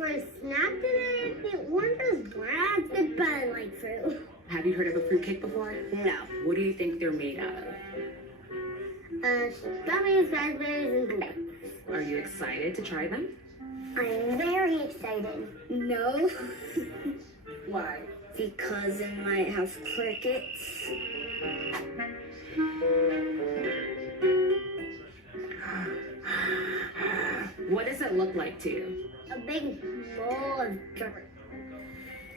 for a snack today. The orange is black, but I like fruit. Have you heard of a fruitcake before? No. What do you think they're made out of? Strawberries, raspberries, and blueberries. Are you excited to try them? I'm very excited. No. Why? Because it might have crickets. What does it look like to you? A big bowl of dirt.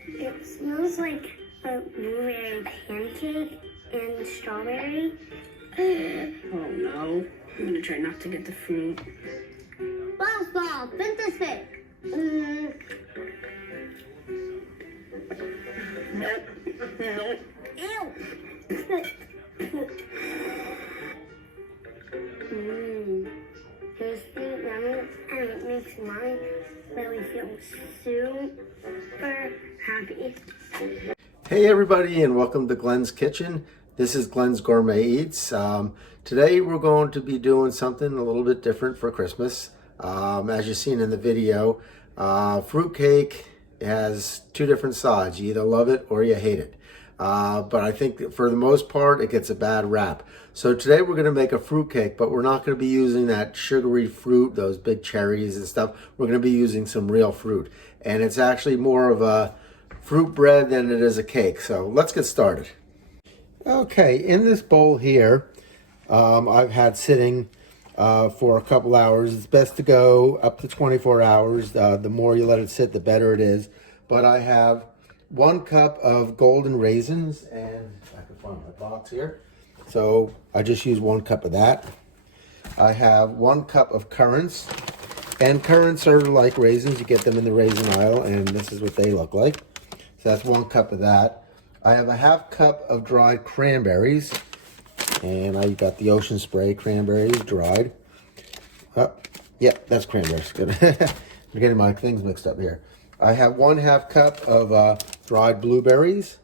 It smells like a blueberry pancake and strawberry. Oh no. I'm gonna try not to get the fruit. Ball, fantastic. Nope. Ew. Tasty, yummy, and it makes my belly feel super happy. Hey everybody, and welcome to Glenn's Kitchen. This is Glenn's Gourmet Eats. Today we're going to be doing something a little bit different for Christmas. As you've seen in the video, fruitcake has two different sides. You either love it or you hate it. But I think for the most part, it gets a bad rap. So today we're going to make a fruitcake, but we're not going to be using that sugary fruit, those big cherries and stuff. We're going to be using some real fruit. And it's actually more of a fruit bread than it is a cake. So let's get started. Okay, in this bowl here, I've had sitting for a couple hours. It's best to go up to 24 hours. The more you let it sit, the better it is. But I have 1 cup of golden raisins, and I can find my box here. So I just use 1 cup of that. I have 1 cup of currants, and currants are like raisins. You get them in the raisin aisle, and this is what they look like. So that's 1 cup of that. I have a 1/2 cup of dried cranberries, and I got the Ocean Spray cranberries dried. Oh, yeah, that's cranberries. Good. I'm getting my things mixed up here. I have 1/2 cup of dried blueberries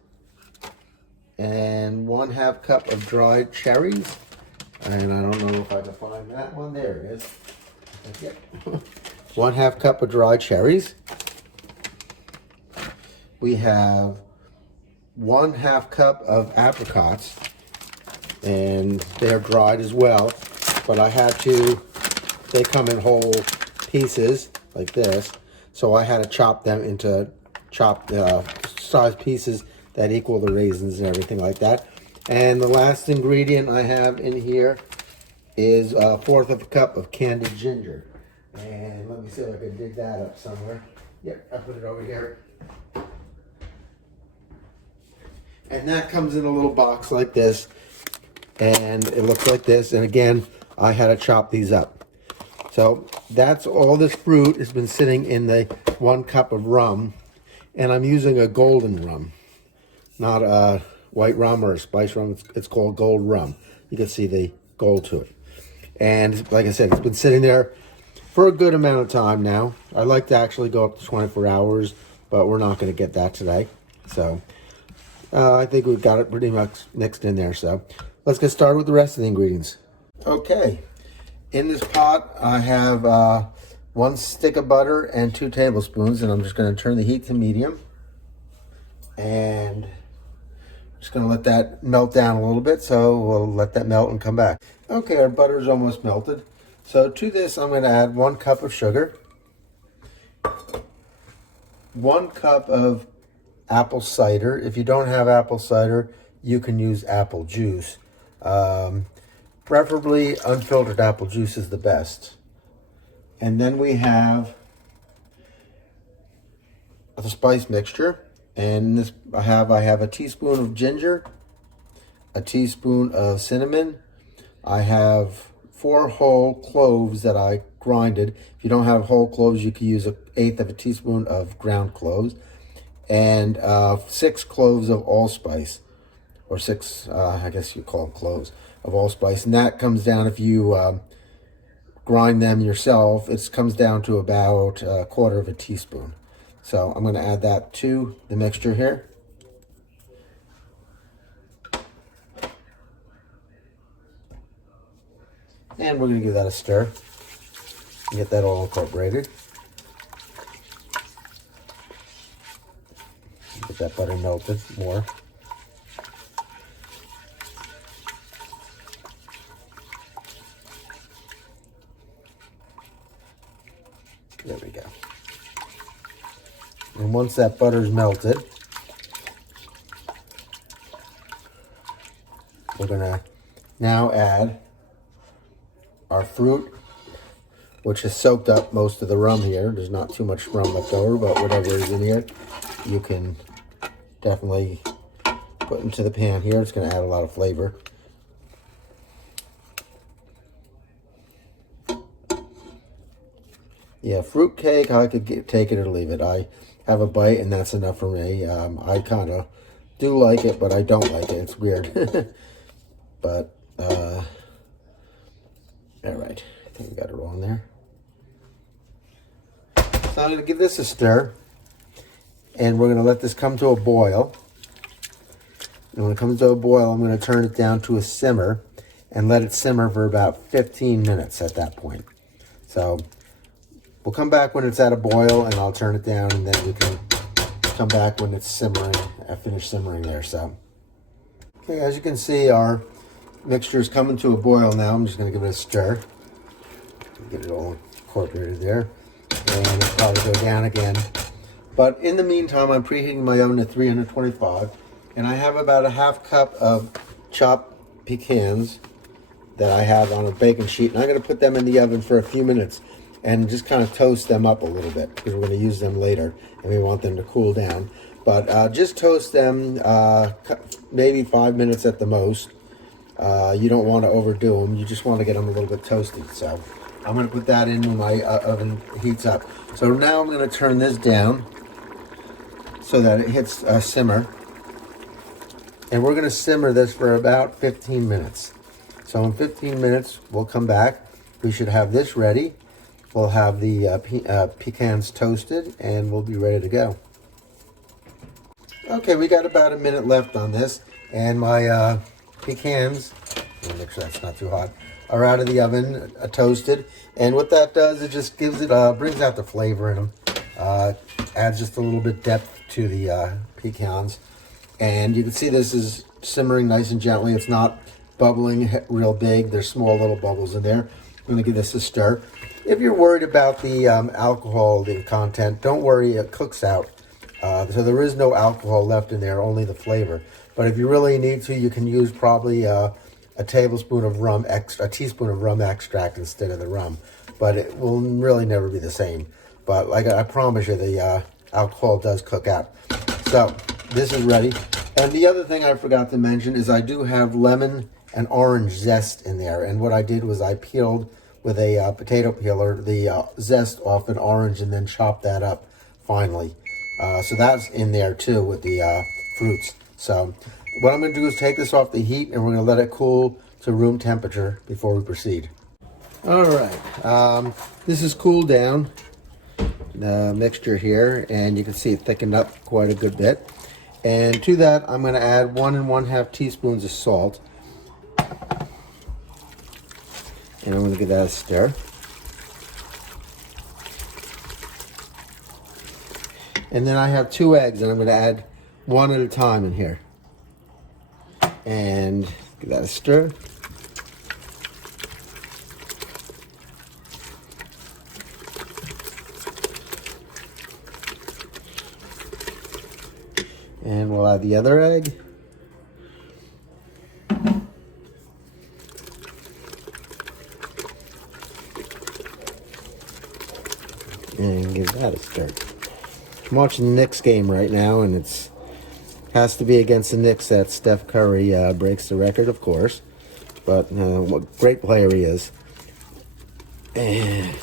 and 1/2 cup of dried cherries. And I don't know if I can find that one. There it is. Yep. 1/2 cup of dried cherries. We have 1/2 cup of apricots, and they're dried as well, but I had to, they come in whole pieces like this, so I had to chop them into chopped size pieces that equal the raisins and everything like that. And the last ingredient I have in here is 1/4 cup of candied ginger. And let me see if I can dig that up somewhere. Yep, I put it over here. And that comes in a little box like this, and it looks like this. And again, I had to chop these up. So that's all this fruit has been sitting in the 1 cup of rum, and I'm using a golden rum, not a white rum or a spice rum. It's called gold rum. You can see the gold to it. And like I said, it's been sitting there for a good amount of time now. I like to actually go up to 24 hours, but we're not going to get that today. So I think we've got it pretty much mixed in there. So let's get started with the rest of the ingredients. Okay, in this pot I have 1 stick of butter and 2 tablespoons, and I'm just going to turn the heat to medium, and just going to let that melt down a little bit. So we'll let that melt and come back. Okay, our butter is almost melted. So to this I'm going to add 1 cup of sugar, 1 cup of apple cider. If you don't have apple cider, you can use apple juice. Preferably unfiltered apple juice is the best. And then we have the spice mixture. And this I have a teaspoon of ginger, a teaspoon of cinnamon. I have 4 whole cloves that I grinded. If you don't have whole cloves, you can use 1/8 of a teaspoon of ground cloves. And 6 cloves of allspice, or 6, I guess you call them cloves, of allspice. And that comes down, if you grind them yourself, it comes down to about 1/4 of a teaspoon. So I'm going to add that to the mixture here. And we're going to give that a stir and get that all incorporated. that butter melted more. There we go. And once that butter's melted, we're gonna now add our fruit, which has soaked up most of the rum here. There's not too much rum left over, but whatever is in here, you can definitely put into the pan here. It's gonna add a lot of flavor. Yeah, fruitcake, I could take it or leave it. I have a bite and that's enough for me. I kind of do like it, but I don't like it. It's weird. But, all right. I think we got it all in there. So I'm going to give this a stir. And we're going to let this come to a boil. And when it comes to a boil, I'm going to turn it down to a simmer and let it simmer for about 15 minutes at that point. So we'll come back when it's at a boil and I'll turn it down, and then we can come back when it's simmering. I finished simmering there. So, okay, as you can see, our mixture is coming to a boil now. I'm just going to give it a stir. Get it all incorporated there. And it'll probably go down again. But in the meantime, I'm preheating my oven to 325. And I have about a half cup of chopped pecans that I have on a baking sheet. And I'm going to put them in the oven for a few minutes and just kind of toast them up a little bit, because we're going to use them later and we want them to cool down. But just toast them maybe 5 minutes at the most. You don't want to overdo them. You just want to get them a little bit toasted. So I'm going to put that in when my oven heats up. So now I'm going to turn this down so that it hits a simmer. And we're going to simmer this for about 15 minutes. So in 15 minutes, we'll come back. We should have this ready. We'll have the pecans toasted, and we'll be ready to go. Okay, we got about a minute left on this, and my pecans, let me make sure that's not too hot, are out of the oven, toasted. And what that does, it just gives it, brings out the flavor in them, adds just a little bit depth to the pecans. And you can see this is simmering nice and gently. It's not bubbling real big. There's small little bubbles in there. I'm going to give this a stir. If you're worried about the alcohol, the content, don't worry, it cooks out. So there is no alcohol left in there, only the flavor. But if you really need to, you can use probably a tablespoon of rum, a teaspoon of rum extract instead of the rum. But it will really never be the same. But like I promise you, the alcohol does cook out. So this is ready. And the other thing I forgot to mention is I do have lemon and orange zest in there. And what I did was I peeled with a potato peeler the zest off an orange and then chopped that up finely. So that's in there too with the fruits. So what I'm going to do is take this off the heat and we're going to let it cool to room temperature before we proceed. All right, this is cooled down, the mixture here, and you can see it thickened up quite a good bit. And to that, I'm going to add 1 1/2 teaspoons of salt. And I'm going to give that a stir. And then I have 2 eggs, and I'm going to add 1 at a time in here. And give that a stir. And we'll add the other egg. And give that a stir. I'm watching the Knicks game right now, and it's has to be against the Knicks that Steph Curry breaks the record, of course. But what a great player he is. And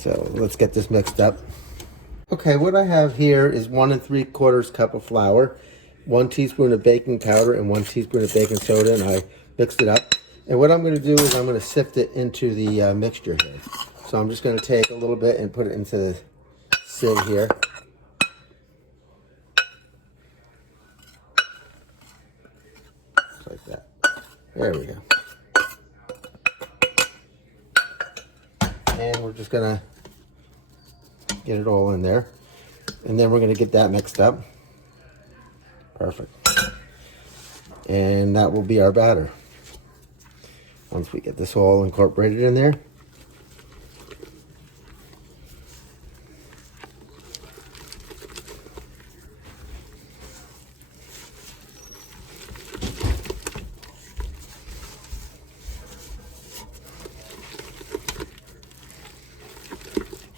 so let's get this mixed up. Okay, what I have here is 1 3/4 cup of flour, 1 teaspoon of baking powder, and 1 teaspoon of baking soda, and I mixed it up. And what I'm going to do is I'm going to sift it into the mixture here. So I'm just going to take a little bit and put it into the sieve here. Just like that. There we go. And we're just going to get it all in there. And then we're going to get that mixed up. Perfect. And that will be our batter. Once we get this all incorporated in there.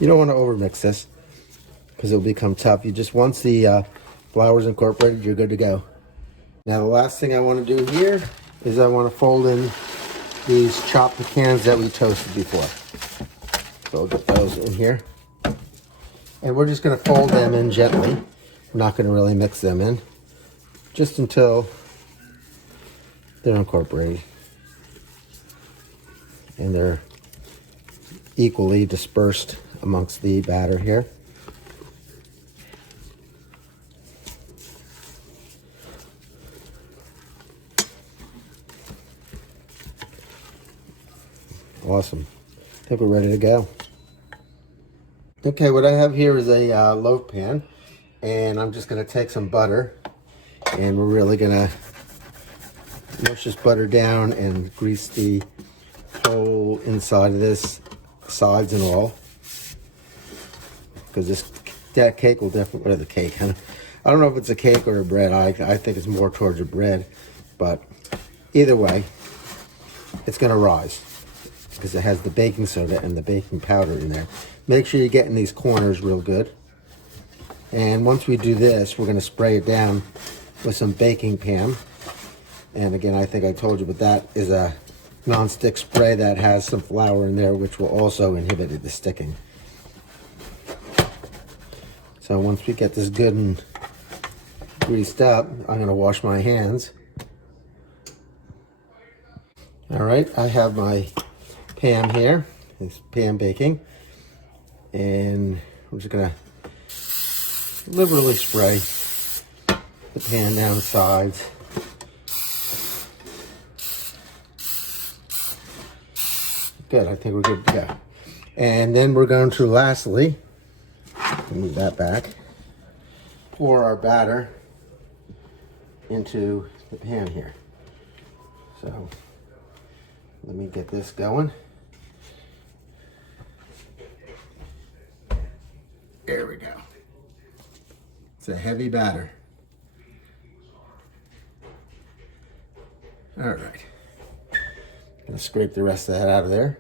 You don't want to overmix this because it'll become tough. You just, once the flour's incorporated, you're good to go. Now the last thing I want to do here is I want to fold in these chopped pecans that we toasted before. So I'll get those in here. And we're just going to fold them in gently. We're not going to really mix them in. Just until they're incorporated. And they're equally dispersed amongst the batter here. Awesome. I think we're ready to go. Okay, what I have here is a loaf pan, and I'm just going to take some butter, and we're really going to mush this butter down and grease the whole inside of this, sides and all, because that cake will definitely, or the cake, I don't know if it's a cake or a bread. I think it's more towards a bread, but either way, it's going to rise because it has the baking soda and the baking powder in there. Make sure you're getting these corners real good. And once we do this, we're going to spray it down with some baking pan. And again, I think I told you, but that is a non-stick spray that has some flour in there, which will also inhibit the sticking. So once we get this good and greased up, I'm going to wash my hands. All right, I have my pan here. It's pan baking. And I'm just going to liberally spray the pan down the sides. Good, I think we're good to go. And then we're going to lastly, move that back, pour our batter into the pan here. So let me get this going. There we go. It's a heavy batter. All right. Gonna scrape the rest of that out of there.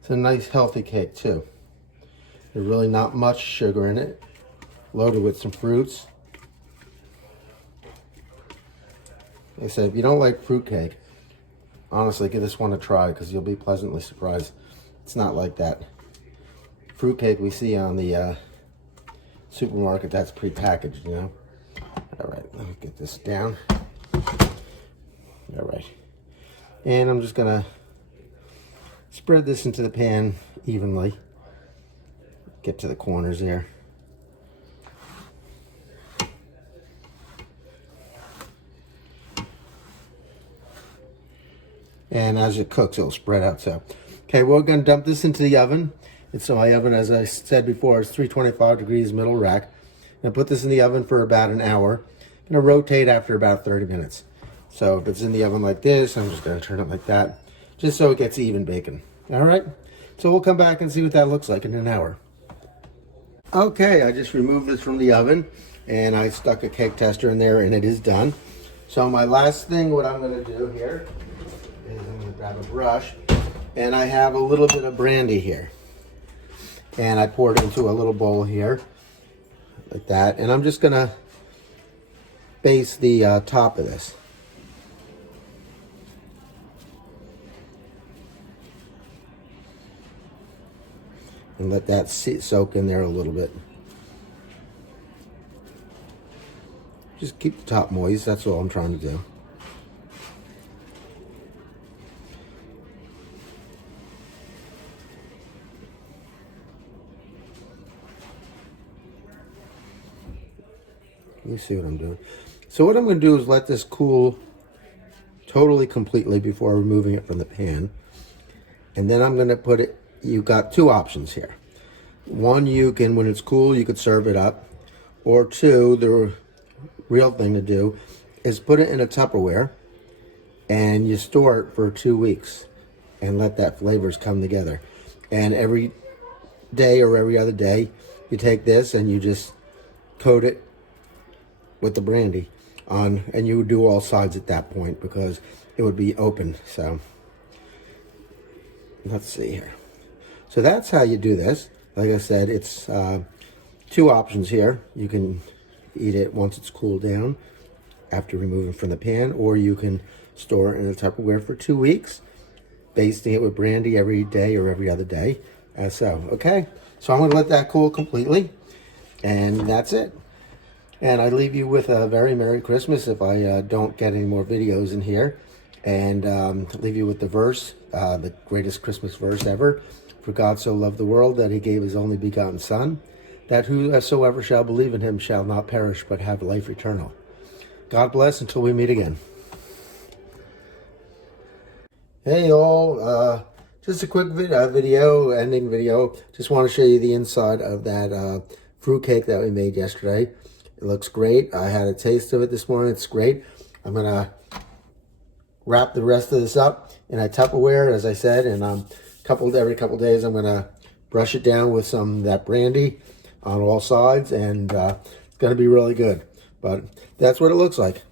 It's a nice healthy cake too. There's really not much sugar in it. Loaded with some fruits. Like I said, if you don't like fruitcake, honestly give this one a try because you'll be pleasantly surprised. It's not like that fruitcake we see on the supermarket that's prepackaged, you know. All right, let me get this down. All right, and I'm just gonna spread this into the pan evenly. Get to the corners there. And as it cooks, it'll spread out. So, okay, we're going to dump this into the oven. It's my oven, as I said before, is 325 degrees middle rack. I'm going to put this in the oven for about an hour. I'm going to rotate after about 30 minutes. So if it's in the oven like this, I'm just going to turn it like that, just so it gets even bacon. All right? So we'll come back and see what that looks like in an hour. Okay, I just removed this from the oven, and I stuck a cake tester in there, and it is done. So my last thing, what I'm going to do here, is I'm going to grab a brush, and I have a little bit of brandy here, and I poured it into a little bowl here like that, and I'm just going to base the top of this. And let that soak in there a little bit. Just keep the top moist, that's all I'm trying to do. You see what I'm doing. So what I'm going to do is let this cool totally completely before removing it from the pan. And then I'm going to put it, you've got two options here. One, you can, when it's cool, you could serve it up. Or two, the real thing to do is put it in a Tupperware and you store it for 2 weeks and let that flavors come together. And every day or every other day, you take this and you just coat it with the brandy on, and you would do all sides at that point because it would be open. So let's see here. So that's how you do this. Like I said, it's two options here. You can eat it once it's cooled down after removing from the pan, or you can store it in a Tupperware for 2 weeks, basting it with brandy every day or every other day. Okay, so I'm going to let that cool completely, and that's it. And I leave you with a very Merry Christmas if I don't get any more videos in here, and leave you with the verse, the greatest Christmas verse ever. For God so loved the world that he gave his only begotten Son, that whosoever shall believe in him shall not perish but have life eternal. God bless until we meet again. Hey all, just a quick ending video. Just want to show you the inside of that fruitcake that we made yesterday. It looks great. I had a taste of it this morning. It's great. I'm going to wrap the rest of this up in a Tupperware, as I said, and every couple days I'm going to brush it down with some of that brandy on all sides, and it's going to be really good. But that's what it looks like.